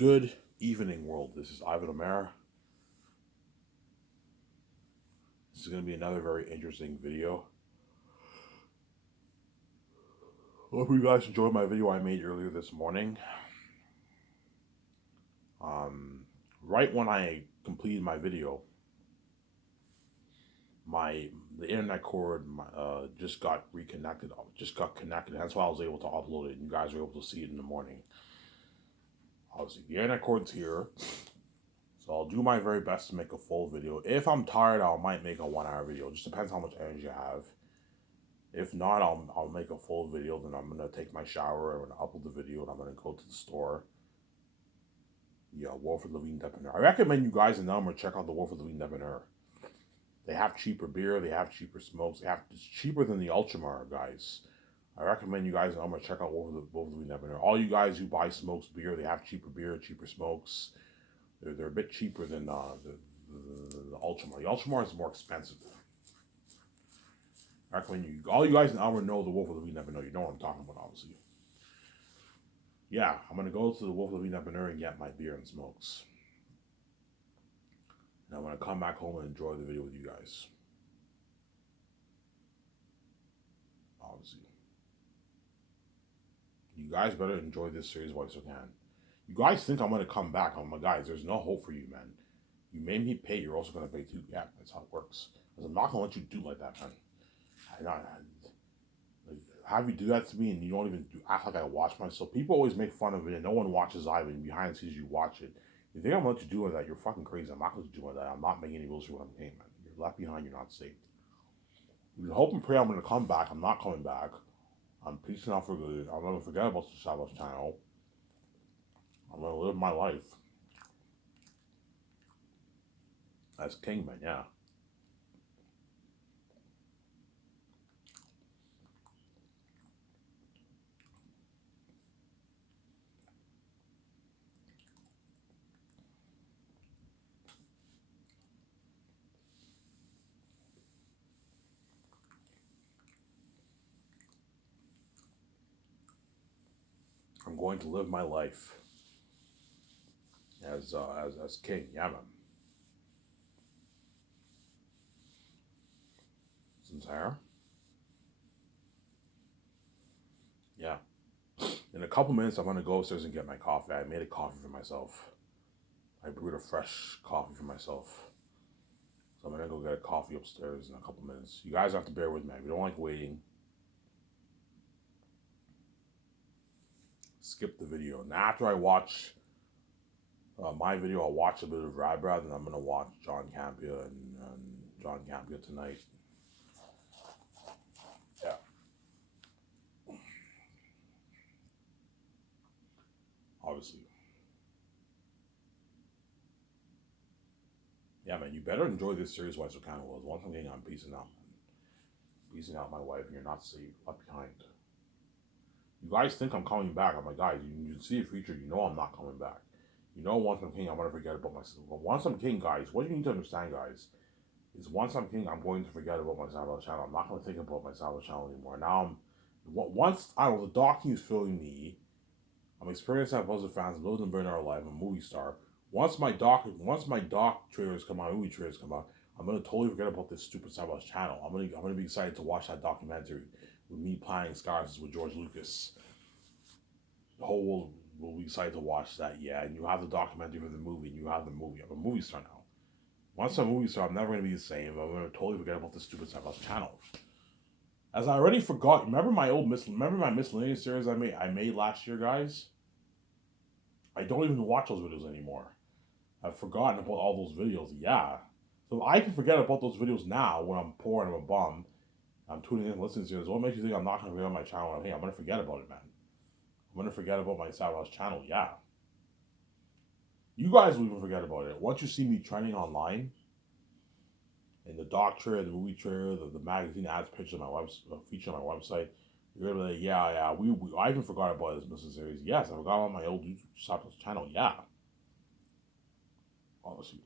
Good evening, world. This is Ivan O'Mara. This is going to be another very interesting video. Hope you guys enjoyed my video I made earlier this morning. Right when I completed my video, the internet cord just got reconnected. Just got connected. That's why I was able to upload it, and you guys were able to see it in the morning. Obviously, the internet cord's here. So I'll do my very best to make a full video. If I'm tired, I might make a 1 hour video. It just depends how much energy I have. If not, I'll make a full video. Then I'm gonna take my shower. I'm gonna upload the video, and I'm gonna go to the store. Yeah, Wilfrid Lavigne Debonair. I recommend you guys in Elmer check out the Wilfrid Lavigne Debonair. They have cheaper beer. They have cheaper smokes. It's cheaper than the Ultramar, guys. I recommend you guys in Elmer check out Wilfrid Lavigne Debonair. All you guys who buy smokes beer, they have cheaper beer, cheaper smokes. They're a bit cheaper than the Ultramar. The Ultramar is more expensive. I recommend all you guys in Elmer know the Wilfrid Lavigne Debonair. You know what I'm talking about, obviously. Yeah, I'm gonna go to the Wilfrid Lavigne Debonair and get my beer and smokes. And I'm gonna come back home and enjoy the video with you guys. Obviously. You guys better enjoy this series while you can. You guys think I'm gonna come back. I'm like, guys, there's no hope for you, man. You made me pay, you're also gonna pay too. Yeah, that's how it works. Because I'm not gonna let you do like that, man. Have you do that to me and you don't even act like I watch myself. People always make fun of it and no one watches Ivan. Behind the scenes, you watch it. You think I'm gonna let you do like that? You're fucking crazy. I'm not gonna do like that. I'm not making any rules for what I'm paying, man. You're left behind. You're not saved. You hope and pray I'm gonna come back. I'm not coming back. I'm peacing out for good. I'm gonna forget about the Shabbos channel. I'm gonna live my life as king, man. Yeah. I'm going to live my life as king. Yeah, man. Sincere. Yeah. In a couple minutes, I'm gonna go upstairs and get my coffee. I made a coffee for myself. I brewed a fresh coffee for myself. So I'm gonna go get a coffee upstairs in a couple minutes. You guys have to bear with me. If you don't like waiting, skip the video. And after I watch my video, I'll watch a bit of Radbrad, and I'm gonna watch John Campea and John Campea tonight. Yeah. Obviously. Yeah, man, you better enjoy this series while you can. Was once I'm getting on peacing out, man. Peacing out my wife, and you're not safe, left behind. You guys think I'm coming back. I'm like, guys, you see a future, you know I'm not coming back. You know once I'm king, I'm gonna forget about myself. But once I'm king, guys, what you need to understand, guys, is once I'm king, I'm going to forget about my Sabbath channel. I'm not gonna think about my Sabbath channel anymore. Now once I don't know, the doc is filling me. I'm experienced at Buzzard fans, I'm living and burning our life, I'm a movie star. Once my doc trailers come out, movie trailers come out, I'm gonna totally forget about this stupid Sabbath channel. I'm gonna be excited to watch that documentary with me playing Scars with George Lucas. The whole world will be excited to watch that, yeah. And you have the documentary for the movie, and you have the movie. I'm a movie star now. Once I'm a movie star, I'm never gonna be the same. I'm gonna totally forget about this stupid Sabbath channel. As I already forgot, remember my miscellaneous series I made last year, guys? I don't even watch those videos anymore. I've forgotten about all those videos. Yeah. So I can forget about those videos now when I'm poor and I'm a bum. I'm tuning in, listening to this. What makes you think I'm not going to forget about my channel? Hey, I'm going to forget about it, man. I'm going to forget about my Sabbath channel. Yeah. You guys will even forget about it. Once you see me trending online, in the doc trailer, the movie trailer, the magazine ads picture on my feature on my website, you're gonna be like, yeah, I even forgot about this Mrs. Series. Yes, I forgot about my old YouTube Sabbath channel. Yeah. Honestly.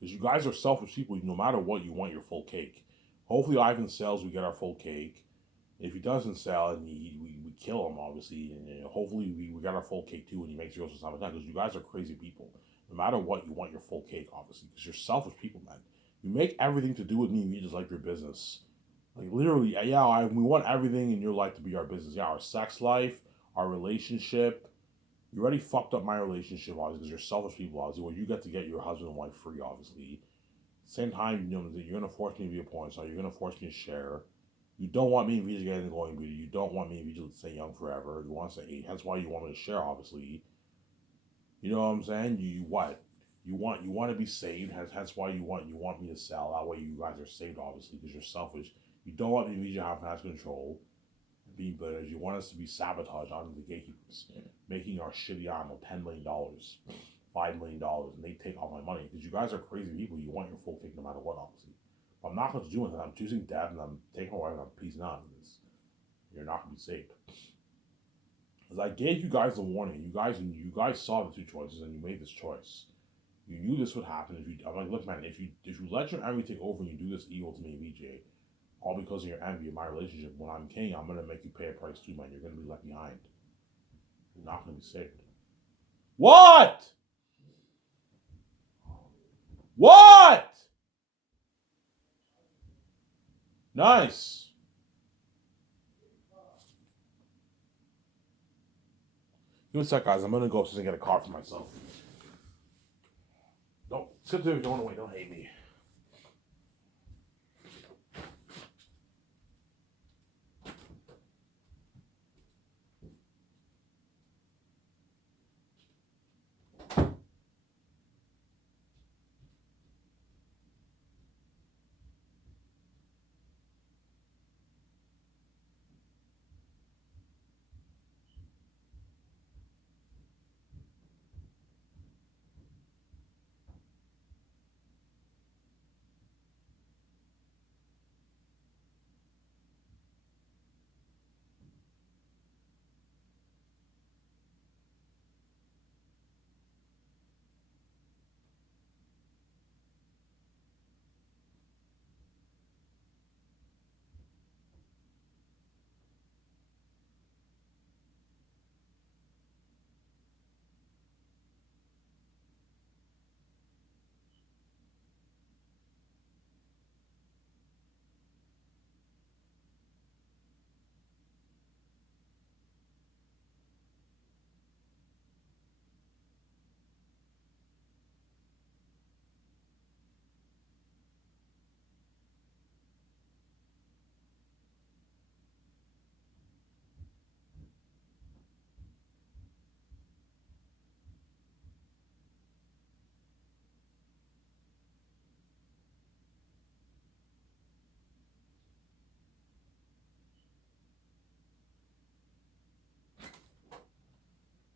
Because you guys are selfish people. No matter what, you want your full cake. Hopefully, Ivan sells, we get our full cake. If he doesn't sell and we kill him, obviously, and hopefully we got our full cake too, and he makes yours some time because you guys are crazy people. No matter what, you want your full cake, obviously, because you're selfish people, man. You make everything to do with me and you just like your business. Like literally, yeah, we want everything in your life to be our business. Yeah, our sex life, our relationship. You already fucked up my relationship, obviously, because you're selfish people, obviously. Well, you get to get your husband and wife free, obviously. Same time, you're gonna force me to be a porn star. You're gonna force me to share. You don't want me and VJ getting going beauty. You don't want me and VJ to stay young forever. You want to stay 8. That's why you want me to share, obviously. You know what I'm saying? You what? You want to be saved. That's why you want me to sell. That way you guys are saved, obviously, because you're selfish. You don't want me and VJ to have financial control. Being bitters. You want us to be sabotaged onto the gatekeepers, making our shitty animal $10 million, $5 million, and they take all my money because you guys are crazy people. You want your full cake no matter what, obviously. But I'm not going to do anything. I'm choosing death and I'm taking my wife and I'm peacing out because you're not going to be saved. Because I gave you guys a warning. You guys saw the two choices and you made this choice. You knew this would happen if you. I'm like, look, man, if you let your envy take over and you do this evil to me, VJ, all because of your envy of my relationship. When I'm king, I'm gonna make you pay a price too, man. You're gonna be left behind. You're not gonna be saved. What? What? Nice. Give me a sec, guys. I'm gonna go upstairs and get a car for myself. Don't sit there. Don't wait. Don't hate me.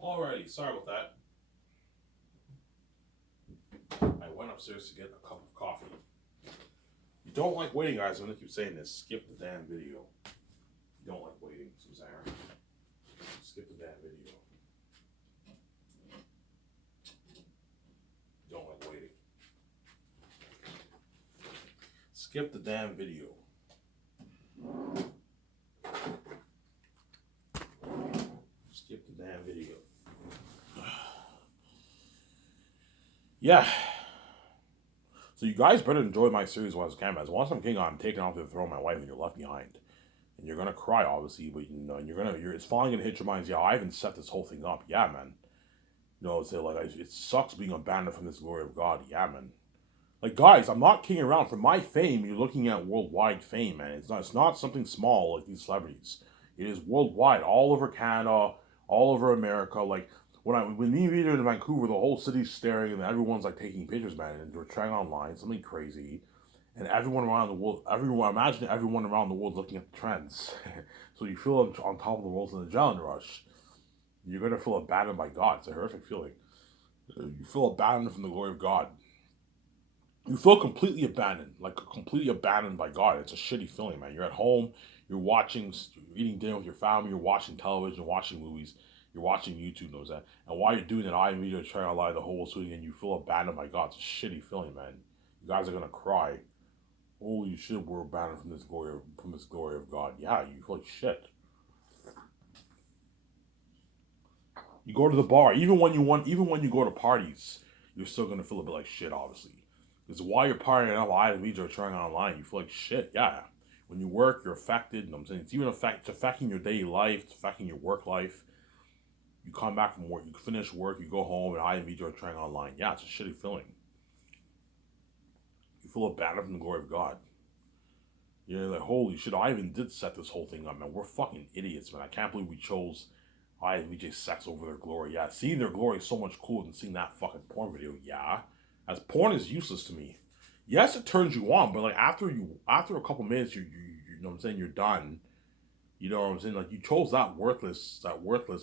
Alrighty. Sorry about that. I went upstairs to get a cup of coffee. You don't like waiting, guys. I'm gonna keep saying this. Skip the damn video. You don't like waiting, Susanna. Skip the damn video. You don't like waiting. Skip the damn video. Skip the damn video. Yeah. So you guys better enjoy my series while it's cameras. Once I'm king, I'm taking off the throne my wife and you're left behind. And you're gonna cry, obviously, but and it's finally gonna hit your minds. Yeah, I haven't set this whole thing up. Yeah, man. It's like it sucks being abandoned from this glory of God. Yeah, man. Like, guys, I'm not kidding around. For my fame, you're looking at worldwide fame, man. It's not something small like these celebrities. It is worldwide, all over Canada, all over America. Like when me and Vito in Vancouver, the whole city's staring and everyone's like taking pictures, man, and they're trying online, something crazy. And everyone around the world, imagine everyone around the world looking at the trends. So you feel on top of the world in the adrenaline rush. You're gonna feel abandoned by God. It's a horrific feeling. You feel abandoned from the glory of God. You feel completely abandoned, like completely abandoned by God. It's a shitty feeling, man. You're at home, you're eating dinner with your family, you're watching television, watching movies, you're watching YouTube, knows that. And while you're doing that, I immediately try to lie the whole shooting, and you feel abandoned by God. It's a shitty feeling, man. You guys are gonna cry. Holy shit, we're banned from this glory of God. Yeah, you feel like shit. You go to the bar, even when you go to parties, you're still gonna feel a bit like shit, obviously. Because while you're partying up, I and are trying online, you feel like shit. Yeah. When you work, you're affected. You know what I'm saying? It's affecting your daily life. It's affecting your work life. You come back from work, you finish work, you go home, and I and are trying online. Yeah, it's a shitty feeling. You feel abandoned from the glory of God. You're like, holy shit, I even did set this whole thing up, man. We're fucking idiots, man. I can't believe we chose I and sex over their glory. Yeah, seeing their glory is so much cooler than seeing that fucking porn video. Yeah, as porn is useless to me. Yes, it turns you on, but like after a couple minutes, you know what I'm saying, you're done. You know what I'm saying? Like you chose that worthless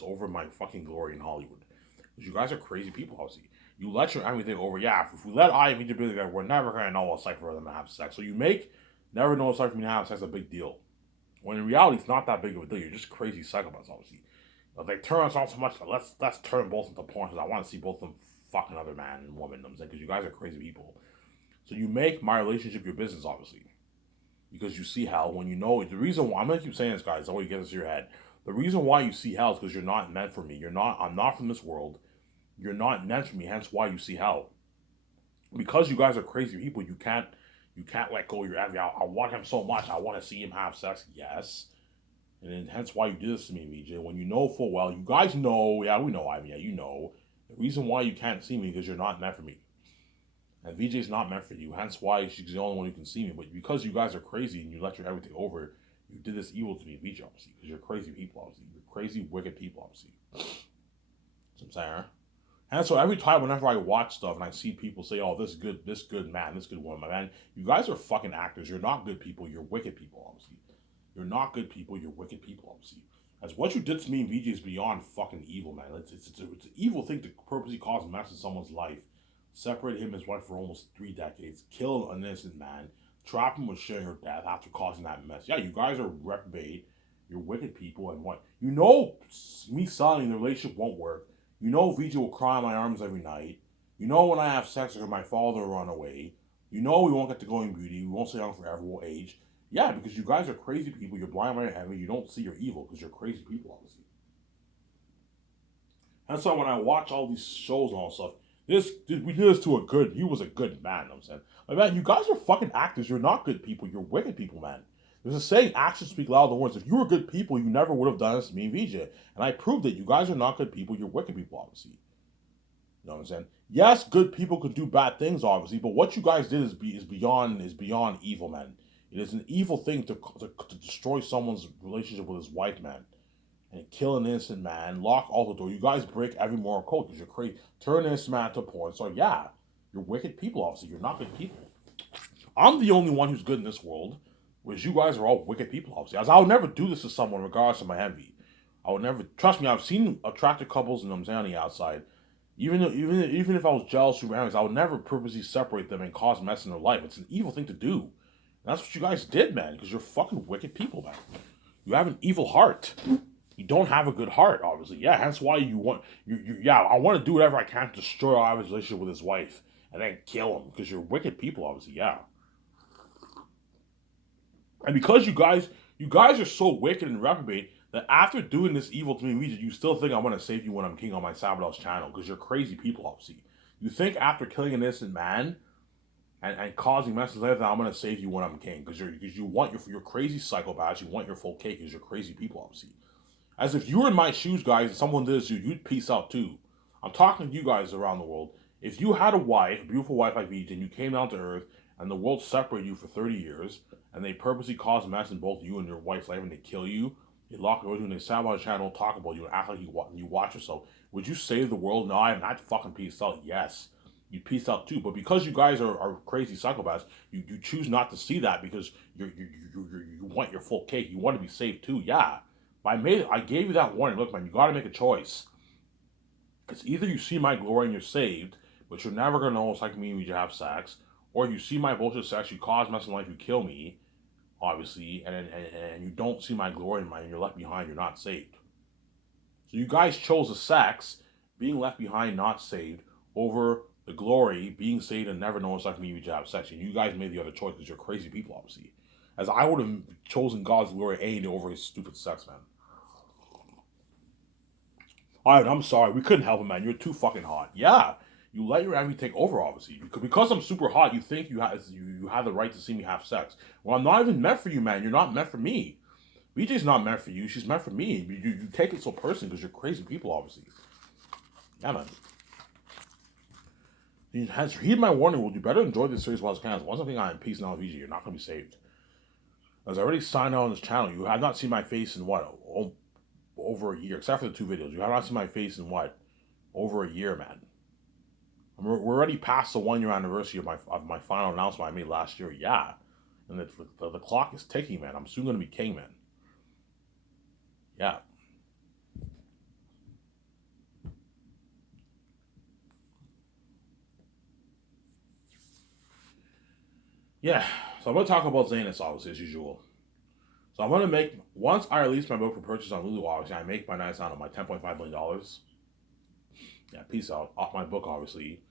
over my fucking glory in Hollywood. Because you guys are crazy people, obviously. You let your enemy think over, yeah, if we let I and be like, we're never gonna know what it's like for them to have sex. So you make never know what it's like for me to have sex a big deal. When in reality it's not that big of a deal. You're just crazy psychopaths, obviously. But they turn us on so much, let's turn them both into porn because I want to see both of them fucking other man and woman. You know what I'm saying? Because you guys are crazy people. So you make my relationship your business, obviously. Because you see hell when you know the reason why I'm gonna keep saying this, guys, I want you to get this to your head. The reason why you see hell is because you're not meant for me. I'm not from this world. You're not meant for me, hence why you see hell. Because you guys are crazy people, you can't let go of your envy. I want him so much, I want to see him have sex. Yes. And then hence why you did this to me, VJ. When you know full well, you guys know, yeah, we know, yeah, you know. The reason why you can't see me is because you're not meant for me. And VJ's not meant for you, hence why she's the only one who can see me. But because you guys are crazy and you let your everything over, you did this evil to me, VJ, obviously. Because you're crazy people, obviously. You're crazy, wicked people, obviously. That's what I'm saying, huh? And so every time, whenever I watch stuff and I see people say, "Oh, this good man, this good woman," man, you guys are fucking actors. You're not good people. You're wicked people, obviously. You're not good people. You're wicked people, obviously. As what you did to me and VJ is beyond fucking evil, man. It's an evil thing to purposely cause mess in someone's life, separate him and his wife for almost 3 decades, kill an innocent man, trap him with sharing her death after causing that mess. Yeah, you guys are reprobate. You're wicked people, and what you know, me selling the relationship won't work. You know VJ will cry in my arms every night. You know when I have sex with her, my father will run away. You know we won't get to going beauty. We won't stay young forever. We'll age. Yeah, because you guys are crazy people. You're blind by your envy. You don't see your evil because you're crazy people, obviously. And so when I watch all these shows and all stuff, we did this to a good. He was a good man. I'm saying, like, man, you guys are fucking actors. You're not good people. You're wicked people, man. There's a saying: actions speak louder than words. If you were good people, you never would have done this to me and VJ. And I proved it. You guys are not good people. You're wicked people, obviously. You know what I'm saying? Yes, good people could do bad things, obviously, but what you guys did is beyond evil, man. It is an evil thing to destroy someone's relationship with his wife, man, and kill an innocent man, lock all the door. You guys break every moral code because you're crazy. Turn an innocent man to porn. So yeah, you're wicked people, obviously. You're not good people. I'm the only one who's good in this world, whereas you guys are all wicked people, obviously. As I would never do this to someone regardless of my envy. I would never trust me. I've seen attractive couples, and I'm saying on the outside. Even if I was jealous of enemies, I would never purposely separate them and cause mess in their life. It's an evil thing to do. And that's what you guys did, man, because you're fucking wicked people, man. You have an evil heart. You don't have a good heart, obviously. Yeah, hence why you want yeah, I want to do whatever I can to destroy Ivan's relationship with his wife and then kill him, because you're wicked people, obviously, yeah. And because you guys are so wicked and reprobate that after doing this evil to me, Regis, you still think I want to save you when I'm king on my Sabadell's channel, because you're crazy people, obviously. You think after killing an innocent man and causing messes like that, I'm going to save you when I'm king, because you want your crazy psychopaths, you want your full cake, because you're crazy people, obviously. As if you were in my shoes, guys, and someone did this to you, you'd peace out too. I'm talking to you guys around the world. If you had a wife, a beautiful wife like VJ, and you came down to Earth, and the world separated you for 30 years, and they purposely caused mess in both you and your wife's life, and they kill you, they lock doors, and they sound on the channel, talk about you, and act like you watch yourself, would you save the world? No, I'm not fucking peace out. Yes. You peace out too, but because you guys are crazy psychopaths, you choose not to see that because you want your full cake. You want to be saved too. Yeah, but I gave you that warning. Look, man, you got to make a choice. It's either you see my glory and you're saved, but you're never gonna know it's like me when you have sex, or you see my bullshit sex, you cause mess in life, you kill me, obviously, and you don't see my glory and you're left behind. You're not saved. So you guys chose the sex, being left behind, not saved, over the glory, being saved, and never knowing such me to have sex. And you guys made the other choice because you're crazy people, obviously. As I would have chosen God's glory any over his stupid sex, man. Alright, I'm sorry. We couldn't help it, man. You're too fucking hot. Yeah. You let your envy take over, obviously. Because I'm super hot, you think you have the right to see me have sex. Well, I'm not even meant for you, man. You're not meant for me. BJ's not meant for you. She's meant for me. You take it so personally because you're crazy people, obviously. Yeah, man. He has heed my warning. Will you better enjoy this series while it's canceled? Once something I am peace now, VG. You're not going to be saved. As I already signed out on this channel, you have not seen my face in what? Over a year. Except for the 2 videos. You have not seen my face in what? Over a year, man. We're already past the 1-year anniversary of my final announcement I made last year. Yeah. And the clock is ticking, man. I'm soon going to be king, man. Yeah. Yeah. So I'm going to talk about Zanus, obviously, as usual. So I'm going to make, once I release my book for purchase on Lulu, obviously, I make my nice out of my $10.5 million. Yeah, peace out. Off my book, obviously.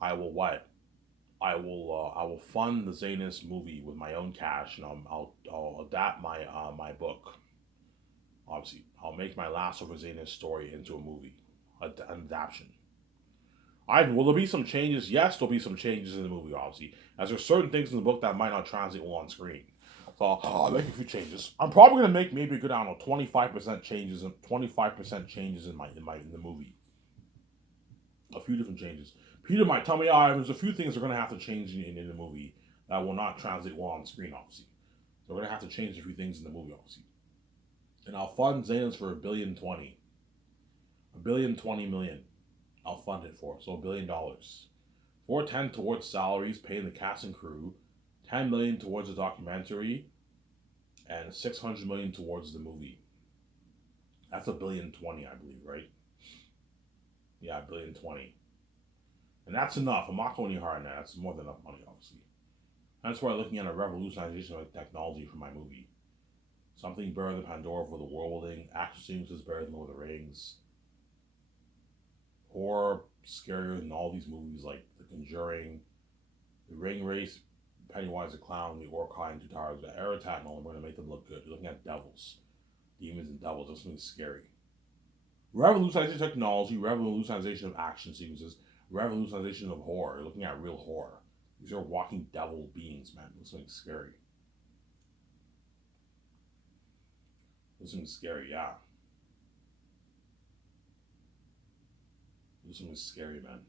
I will what? I will fund the Zanus movie with my own cash, and I'll adapt my book. Obviously, I'll make my Last of Zanus story into a movie, an adaptation. Will there be some changes? Yes, there'll be some changes in the movie, obviously, as there's certain things in the book that might not translate well on screen. So I'll make a few changes. I'm probably gonna make maybe a good, I don't know, 25% changes and 25% changes in the movie. A few different changes. Peter might tell me, there's a few things they're gonna have to change in the movie that will not translate well on screen, obviously. So we're gonna have to change a few things in the movie, obviously. And I'll fund Zanus for $1,020,000,000. $1,020,000,000. I'll fund it for. So $1 billion. $410 towards salaries, paying the cast and crew, $10 million towards the documentary, and $600 million towards the movie. That's $1,020,000,000, I believe, right? Yeah, $1,020,000,000. And that's enough. I'm not going any higher than that. That's more than enough money, obviously. That's why I'm looking at a revolutionization of technology for my movie. Something better than Pandora for the worlding. Action sequences better than Lord of the Rings. Horror scarier than all these movies like The Conjuring, The Ring Race, Pennywise the Clown, The Orcai, and Two Towers. The Aratat and all, I'm going to make them look good. You're looking at devils, demons and devils. That's something scary. Revolutionization of technology, revolutionization of action sequences, revolutionization of horror. You're looking at real horror. These are walking devil beings, man. That's something scary. That's something scary, yeah. This one was scary, man.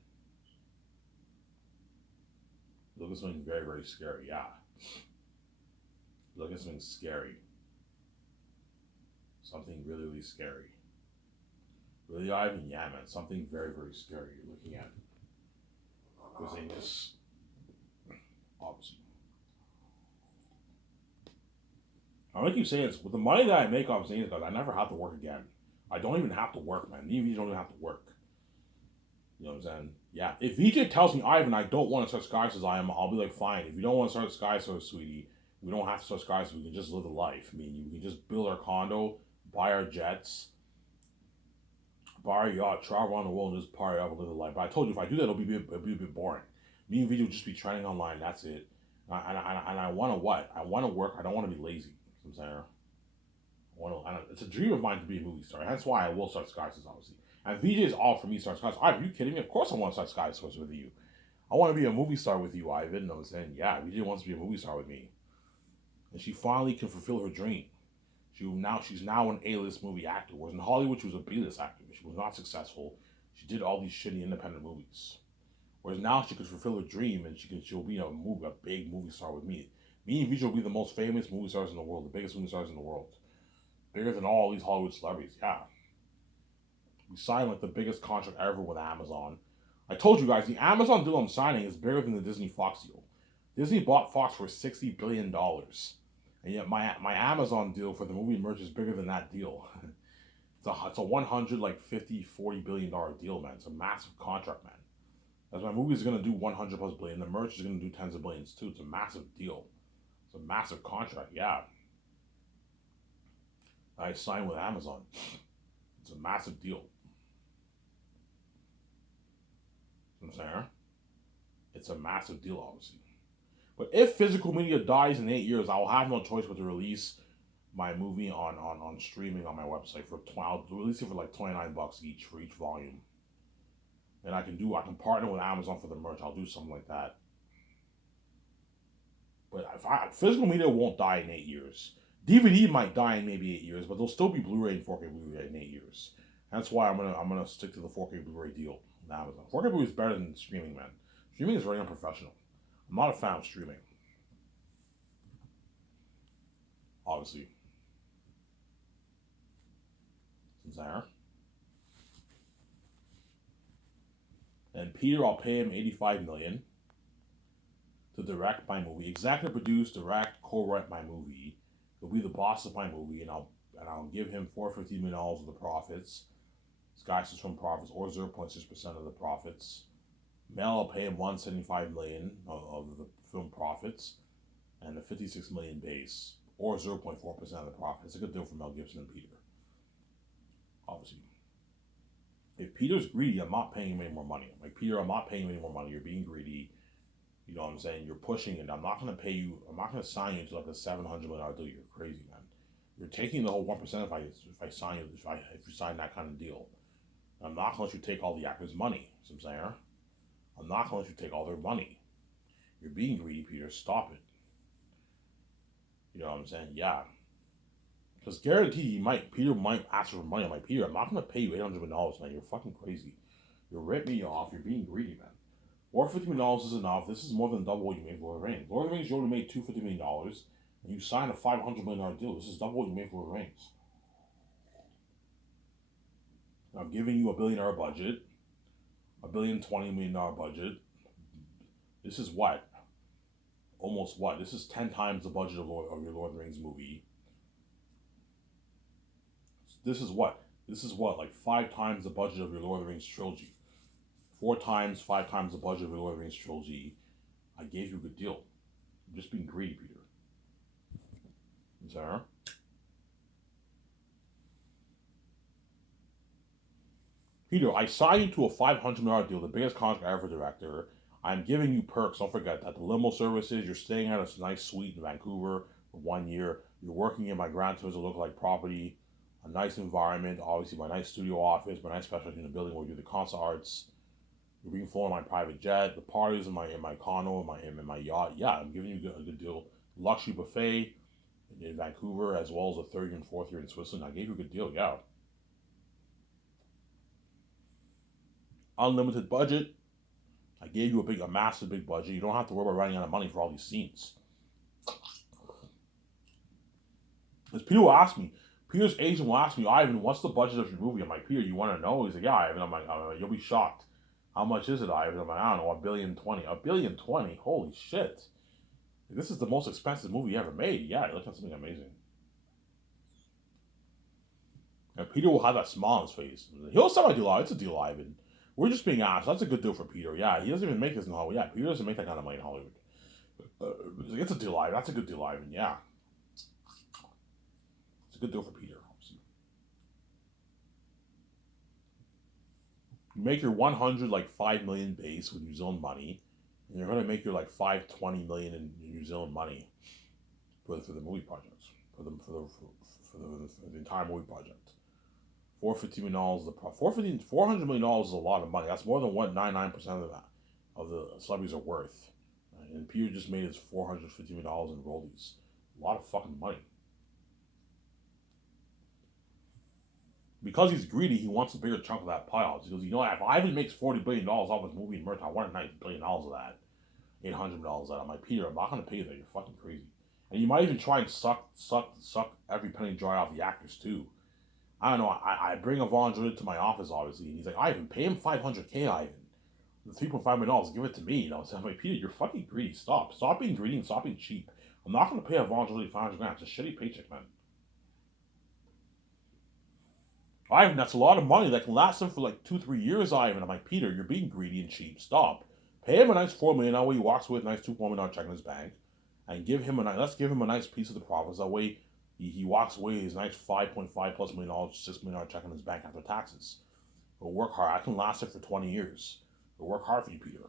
Look at something very, very scary, yeah. Look at something scary. Something really, really scary. Really, Ivan? Yeah, man. Something very, very scary you're looking at. Because they just... Obviously. I like you saying this, with the money that I make off Zane's guys, I never have to work again. I don't even have to work, man. You don't even have to work. You know what I'm saying? Yeah. If VJ tells me, Ivan, I don't want to start Sky as I am, I'll be like, fine. If you don't want to start Sky sweetie, we don't have to start Sky we can just live the life. I mean, we can just build our condo, buy our jets, buy our yacht, travel around the world, and just party up and live the life. But I told you, if I do that, it'll be a bit boring. Me and VJ will just be trending online, that's it. And I want to what? I want to work. I don't want to be lazy. You know what I'm saying? It's a dream of mine to be a movie star. That's why I will start Sky obviously. And VJ is all for me start Sky. Are you kidding me? Of course I want to start Sky with you. I want to be a movie star with you, Ivan. You know what I'm saying? Yeah, VJ wants to be a movie star with me. And she finally can fulfill her dream. She's now an A-list movie actor. Whereas in Hollywood, she was a B-list actor. She was not successful. She did all these shitty independent movies. Whereas now she could fulfill her dream and she'll be a big movie star with me. Me and VJ will be the most famous movie stars in the world, the biggest movie stars in the world. Bigger than all these Hollywood celebrities, yeah. We signed like the biggest contract ever with Amazon. I told you guys, the Amazon deal I'm signing is bigger than the Disney Fox deal. Disney bought Fox for $60 billion. And yet my Amazon deal for the movie merch is bigger than that deal. It's a 100, like $40 billion deal, man. It's a massive contract, man. As my movie is going to do 100 plus billion, the merch is going to do tens of billions too. It's a massive deal. It's a massive contract, yeah. I signed with Amazon. It's a massive deal. I'm saying it's a massive deal, obviously. But if physical media dies in 8 years, I will have no choice but to release my movie on streaming on my website for I'll release it for like $29 each for each volume. And I can partner with Amazon for the merch. I'll do something like that. But physical media won't die in 8 years. DVD might die in maybe 8 years, but there'll still be Blu-ray and 4K Blu-ray in 8 years. That's why I'm gonna stick to the 4K Blu-ray deal with Amazon. 4K Blu-ray is better than streaming, man. Streaming is very unprofessional. I'm not a fan of streaming. Obviously. There. And Peter, I'll pay him $85 million to direct my movie, executive produce, direct, co-write my movie. He'll be the boss of my movie, and I'll give him $450 million of the profits. Sky from profits, or 0.6% of the profits. Mel, I'll pay him $175 million of the film profits, and the $56 million base, or 0.4% of the profits. It's a good deal for Mel Gibson and Peter. Obviously. If Peter's greedy, I'm not paying him any more money. I'm like, Peter, I'm not paying you any more money. You're being greedy. You know what I'm saying? You're pushing it. I'm not going to pay you. I'm not going to sign you to like a $700 million deal. You're crazy, man. You're taking the whole 1% if you sign that kind of deal. I'm not going to let you take all the actors' money. You know what I'm saying? I'm not going to let you take all their money. You're being greedy, Peter. Stop it. You know what I'm saying? Yeah. Because guaranteed, Peter might ask for money. I'm like, Peter, I'm not going to pay you $800 million, man. You're fucking crazy. You're ripping me off. You're being greedy, man. $450 million is enough. This is more than double what you made for Lord of the Rings. Lord of the Rings, you only made $250 million, and you signed a $500 million deal. This is double what you made for Lord of the Rings. I'm giving you $1 billion budget, $1,020 million budget. This is what? Almost what? This is 10 times the budget of your Lord of the Rings movie. This is what? This is what? Like 5 times the budget of your Lord of the Rings trilogy. 5 times the budget of your Lord of the Rings trilogy. I gave you a good deal. I'm just being greedy, Peter. Sarah? Peter, I signed you to a $500 million deal, the biggest contract ever for director. I'm giving you perks. Don't forget that. The limo services, you're staying at a nice suite in Vancouver for 1 year. You're working in my Grand Tourism look-alike property, a nice environment, obviously my nice studio office, my nice specialty in the building where we do the concert arts. You're being flown on my private jet. The parties in my condo, in my yacht. Yeah, I'm giving you a good deal. Luxury buffet in Vancouver, as well as a third and fourth year in Switzerland. I gave you a good deal. Yeah. Unlimited budget. I gave you a massive big budget. You don't have to worry about running out of money for all these scenes. Because Peter will ask me, Peter's agent will ask me, Ivan, what's the budget of your movie? I'm like, Peter, you want to know? He's like, yeah, Ivan. I'm like, you'll be shocked. How much is it, Ivan? I'm like, I don't know, $1,020,000,000. $1,020,000,000? Holy shit. This is the most expensive movie ever made. Yeah, look at something amazing. And Peter will have that smile on his face. He'll sell my deal out. It's a deal, Ivan. We're just being honest. That's a good deal for Peter. Yeah, he doesn't even make this in Hollywood. Yeah, Peter doesn't make that kind of money in Hollywood. It's a deal, Ivan. That's a good deal, Ivan. Yeah. It's a good deal for Peter. You make your 100 like 5 million base with New Zealand money, and you're gonna make your like 520 million in New Zealand money for the movie projects for the entire movie project. $450 million. $400 million is a lot of money. That's more than what 99% of the celebrities are worth. And Peter just made his $450 million in royalties. A lot of fucking money. Because he's greedy, he wants a bigger chunk of that pile. He goes, you know, if Ivan makes $40 billion off his movie and merch, I want $90 billion of that. $800 of that. I'm like, Peter, I'm not going to pay you that. You're fucking crazy. And you might even try and suck every penny dry off the actors, too. I don't know. I bring Yvonne Jordan to my office, obviously, and he's like, Ivan, pay him $500K, Ivan. The $3.5 million, give it to me. You know, so I'm like, Peter, you're fucking greedy. Stop being greedy and stop being cheap. I'm not going to pay Yvonne Jordan $500,000. It's a shitty paycheck, man. Ivan, that's a lot of money that can last him for like 2-3 years, Ivan. I'm like, Peter, you're being greedy and cheap. Stop. Pay him a nice $4 million. That way he walks away with a nice $2 million check in his bank, and let's give him a nice piece of the profits. That way he walks away with his nice $5.5+ million, $6 million check in his bank after taxes. But work hard. I can last it for 20 years. They'll work hard for you, Peter.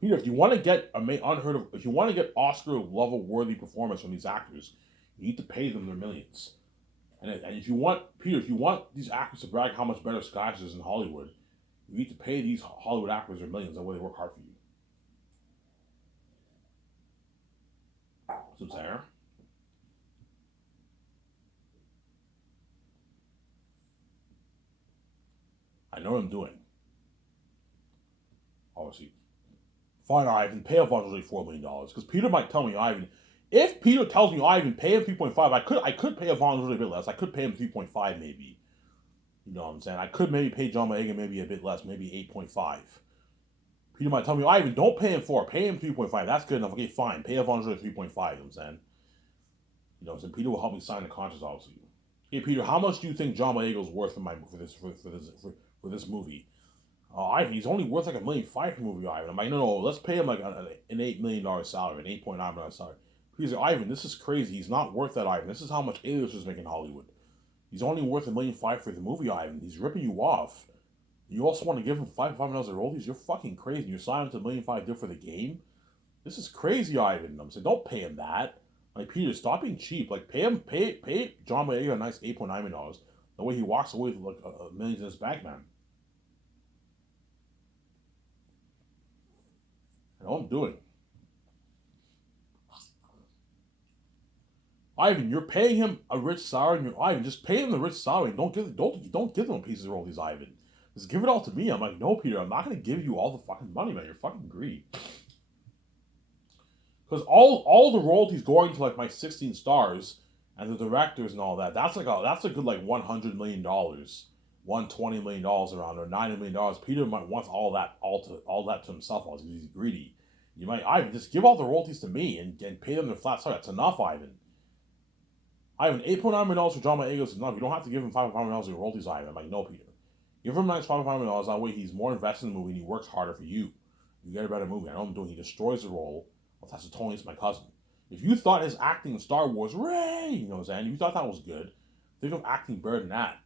Peter, if you want to get if you want to get Oscar level worthy performance from these actors, you need to pay them their millions. And if you want, Peter, if you want these actors to brag how much better Scotch is in Hollywood, you need to pay these Hollywood actors their millions. That way they work hard for you. So, Sarah, I know what I'm doing. Obviously, fine, Ivan, pay Avangeli $4 million. Because Peter might tell me, Ivan, if Peter tells me, Ivan, pay him 3.5, I could pay Avangeli a bit less. I could pay him 3.5 maybe. You know what I'm saying? I could maybe pay John Boyega maybe a bit less, maybe 8.5. Peter might tell me, Ivan, don't pay him 4, pay him 3.5. That's good enough. Okay, fine, pay Avangeli 3.5. You know what I'm saying? You know, so Peter will help me sign the contract, obviously. Hey, Peter, how much do you think John Boyega is worth for this movie? Ivan, he's only worth like $1.5 million for the movie, Ivan. I'm like, no, let's pay him like an $8 million salary, an $8.9 million salary. He's like, Ivan, this is crazy. He's not worth that, Ivan. This is how much A-listers make in Hollywood. He's only worth $1.5 million for the movie, Ivan. He's ripping you off. You also want to give him $5 million a royalties? You're fucking crazy. You're signing to $1.5 million for the game? This is crazy, Ivan. I'm saying, don't pay him that. Like, Peter, stop being cheap. Like, pay John Boyega a nice $8.9 million. The way he walks away with like millions in his bank, man. I know what I'm doing. Ivan, you're paying him a rich salary. Ivan, just pay him the rich salary. Don't give them a piece of royalties, Ivan. Just give it all to me. I'm like, no, Peter, I'm not gonna give you all the fucking money, man. You're fucking greedy. Because all the royalties going to like my 16 stars and the directors and all that, that's a good like $100 million, $120 million around there, $90 million. Peter might want all that to himself because he's greedy. You might, Ivan, just give all the royalties to me and pay them their flat salary. That's enough, Ivan. Ivan, $8.9 million for John Boyega is enough. You don't have to give him $5 million in royalties, Ivan. I'm like, no, Peter. Give him a nice $5 million. That way he's more invested in the movie and he works harder for you. You get a better movie. I know what I'm doing. He destroys the role. Well, that's Tony, it's my cousin. If you thought his acting in Star Wars, Ray, you know what I'm saying? You thought that was good. Think of acting better than that.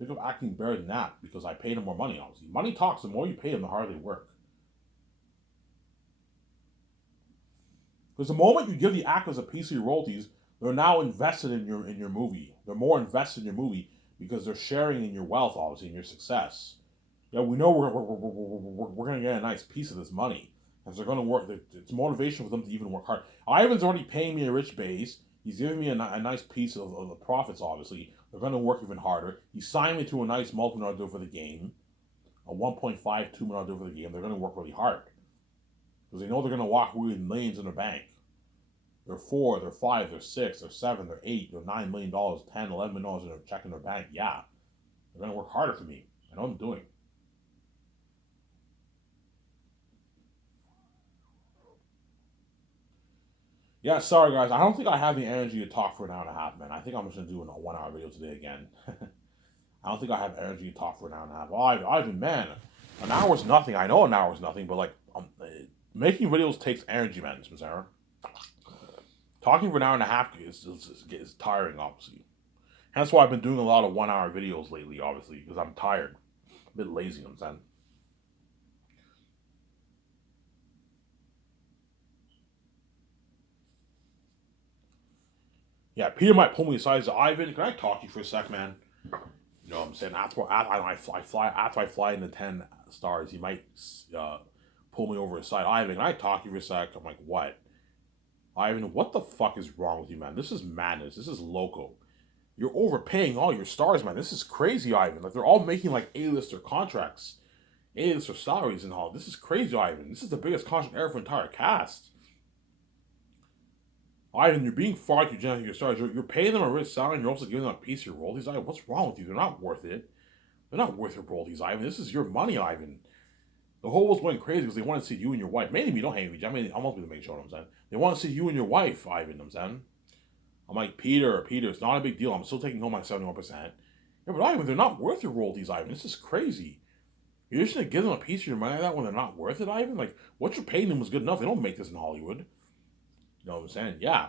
Think of acting better than that because I paid him more money, obviously. Money talks. The more you pay them, the harder they work. Because the moment you give the actors a piece of your royalties, they're now invested in your movie. They're more invested in your movie because they're sharing in your wealth, obviously, in your success. Yeah, we know we're going to get a nice piece of this money. Because they're going to work, it's motivation for them to even work hard. Ivan's already paying me a rich base. He's giving me a nice piece of the profits, obviously. They're going to work even harder. He signed me to a nice multi-million deal for the game, a $1.52 million deal for the game. They're going to work really hard. Because they know they're going to walk away with millions in their bank. They're 4, they're 5, they're 6, they're 7, they're 8, they're $9 million, $10, $11 million in their check in their bank. Yeah. They're going to work harder for me. I know what I'm doing. Yeah, sorry guys. I don't think I have the energy to talk for an hour and a half, man. I think I'm just gonna do a 1 hour video today again. I don't think I have energy to talk for an hour and a half. Oh, Ivan, man, an hour's nothing. I know an hour's nothing, but like, making videos takes energy, man, Sarah. Talking for an hour and a half is tiring, obviously. Hence why I've been doing a lot of 1 hour videos lately, obviously, because I'm tired. A bit lazy, you know what I'm saying? Yeah, Peter might pull me aside and say, Ivan, can I talk to you for a sec, man? You know what I'm saying? After I fly into 10 stars, he might pull me over his side. Ivan, can I talk to you for a sec? I'm like, what? Ivan, what the fuck is wrong with you, man? This is madness. This is loco. You're overpaying all your stars, man. This is crazy, Ivan. Like, they're all making, like, A-lister contracts. A-lister salaries and all. This is crazy, Ivan. This is the biggest contract ever for the entire cast. Ivan, you're being far too generous with your stars. You're paying them a rich salary and you're also giving them a piece of your royalties. Ivan, what's wrong with you? They're not worth it. They're not worth your royalties, Ivan. This is your money, Ivan. The whole world's going crazy because they want to see you and your wife. Mainly me, don't hate me. I mean, I'm not going to make sure, what I'm saying. They want to see you and your wife, Ivan, I'm saying. I'm like, Peter, it's not a big deal. I'm still taking home my 71%. Yeah, but Ivan, they're not worth your royalties, Ivan. This is crazy. You're just going to give them a piece of your money like that when they're not worth it, Ivan? Like, what you're paying them was good enough. They don't make this in Hollywood. You know what I'm saying? Yeah.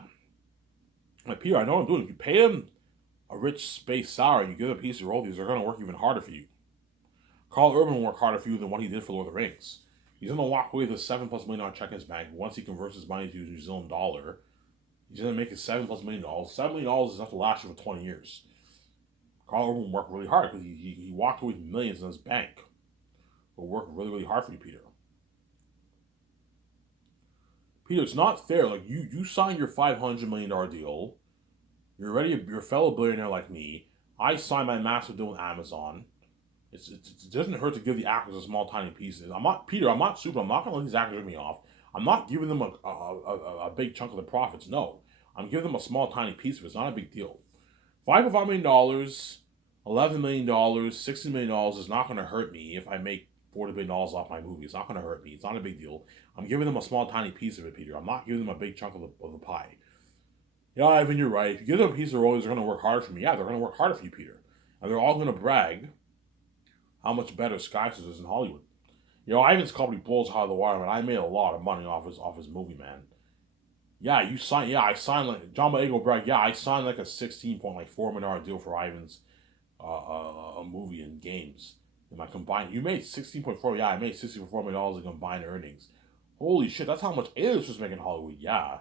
Like, Peter, I know what I'm doing. If you pay them a rich space salary and you give them a piece of royalties, they're going to work even harder for you. Carl Urban will work harder for you than what he did for Lord of the Rings. He's gonna walk away with a $7+ million check in his bank once he converts his money to New Zealand dollar. He's gonna make his $7+ million. $7 million is enough to last you for 20 years. Carl Urban worked really hard because he walked away with millions in his bank. He'll work really, really hard for you, Peter. Peter, it's not fair. Like you signed your $500 million deal. You're a fellow billionaire like me. I signed my massive deal with Amazon. It doesn't hurt to give the actors a small, tiny piece. I'm not Peter. I'm not stupid. I'm not going to let these actors rip me off. I'm not giving them a big chunk of the profits. No, I'm giving them a small, tiny piece of it. It's not a big deal. $5 million, $11 million, $60 million is not going to hurt me if I make $40 billion off my movie. It's not going to hurt me. It's not a big deal. I'm giving them a small, tiny piece of it, Peter. I'm not giving them a big chunk of the pie. Yeah, Ivan, you're right. If you give them a piece of the royalties, they're going to work harder for me. Yeah, they're going to work harder for you, Peter. And they're all going to brag how much better Skyscraper is in Hollywood. Ivan's company blows out of the water, man. I made a lot of money off his movie, man. Yeah, I signed like John Boyega brag. Yeah, I signed like a $16.4 million deal for Ivan's a movie and games. In my combined, you made 16.4. Yeah, I made $64 million in combined earnings. Holy shit, that's how much A-list was making in Hollywood. Yeah,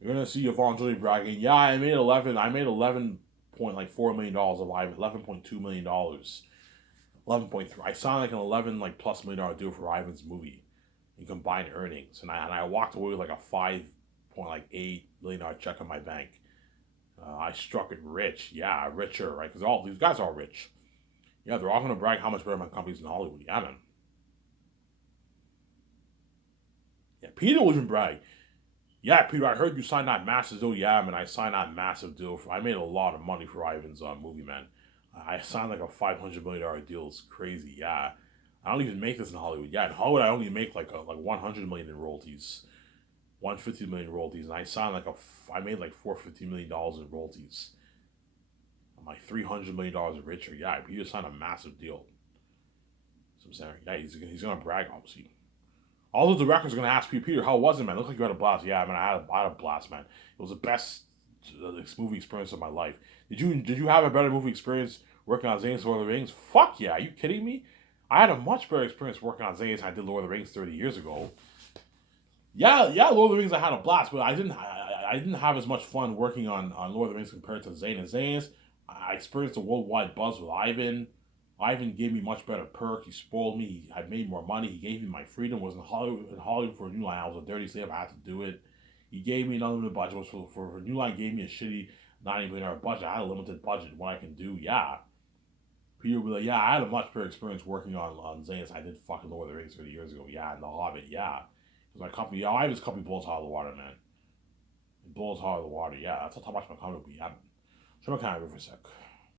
you're gonna see Yvonne Jolie bragging. Yeah, I made $11.4 million of Ivan. $11.2 million. 11.3. I signed like an 11 plus million deal for Ivan's movie in combined earnings, and I walked away with like a $5.8 million check on my bank. I struck it rich. Yeah, richer, right? Because all these guys are all rich. Yeah, they're all gonna brag how much better my company's in Hollywood. Yeah, man. Yeah, Peter will even brag. Yeah, Peter, I heard you signed that massive deal. Yeah, man, I signed that massive deal. I made a lot of money for Ivan's movie, man. I signed like a $500 million deal. It's crazy. Yeah, I don't even make this in Hollywood. Yeah, in Hollywood, I only make like 100 million in royalties, 150 million royalties, and I signed I made like $450 million in royalties. I'm like $300 million richer. Yeah, he just signed a massive deal. So I'm saying, yeah, he's gonna brag, obviously. All the directors are gonna ask Peter, how was it, man? Looked like you had a blast. Yeah, man, I had a blast, man. It was the best movie experience of my life. Did you have a better movie experience working on Zane's Lord of the Rings? Fuck yeah, are you kidding me? I had a much better experience working on Zane's than I did Lord of the Rings 30 years ago. Yeah, Lord of the Rings I had a blast, but I didn't have as much fun working on Lord of the Rings compared to Zane. And Zane's, I experienced a worldwide buzz with Ivan. Ivan gave me much better perk. He spoiled me. I made more money. He gave me my freedom. Was in Hollywood for a New Line. I was a dirty slave. I had to do it. He gave me an unlimited budget. For New Line, gave me a shitty $90 million budget. I had a limited budget. What I can do, yeah. Peter would be like, yeah, I had a much better experience working on Zane's. I did fucking Lord of the Rings 30 years ago. Yeah, and The Hobbit, yeah. Because my company, yeah, Ivan's company blows out of the water, man. It blows out of the water, yeah. That's how much my company will be. Yeah. Show me kind of for a sec.